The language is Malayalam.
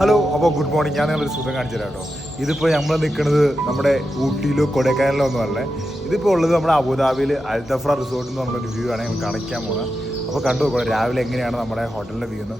ഹലോ, അപ്പോൾ ഗുഡ് മോർണിംഗ്. ഞാൻ നിങ്ങളൊരു സുഖം കാണിച്ചു തരാം കേട്ടോ. ഇതിപ്പോൾ നമ്മൾ നിൽക്കുന്നത് നമ്മുടെ ഊട്ടിയിലോ കൊടൈക്കനാലിലോ ഒന്നും അല്ലേ. ഇതിപ്പോൾ ഉള്ളത് നമ്മുടെ അബുദാബിയിൽ അൽതഫ്ര റിസോർട്ട് എന്ന് പറഞ്ഞൊരു വ്യൂ ആണ് ഞങ്ങൾ കാണിക്കാൻ പോകുന്നത്. അപ്പോൾ കണ്ടു നോക്കണം രാവിലെ എങ്ങനെയാണ് നമ്മുടെ ഹോട്ടലിൻ്റെ വ്യൂ എന്ന്.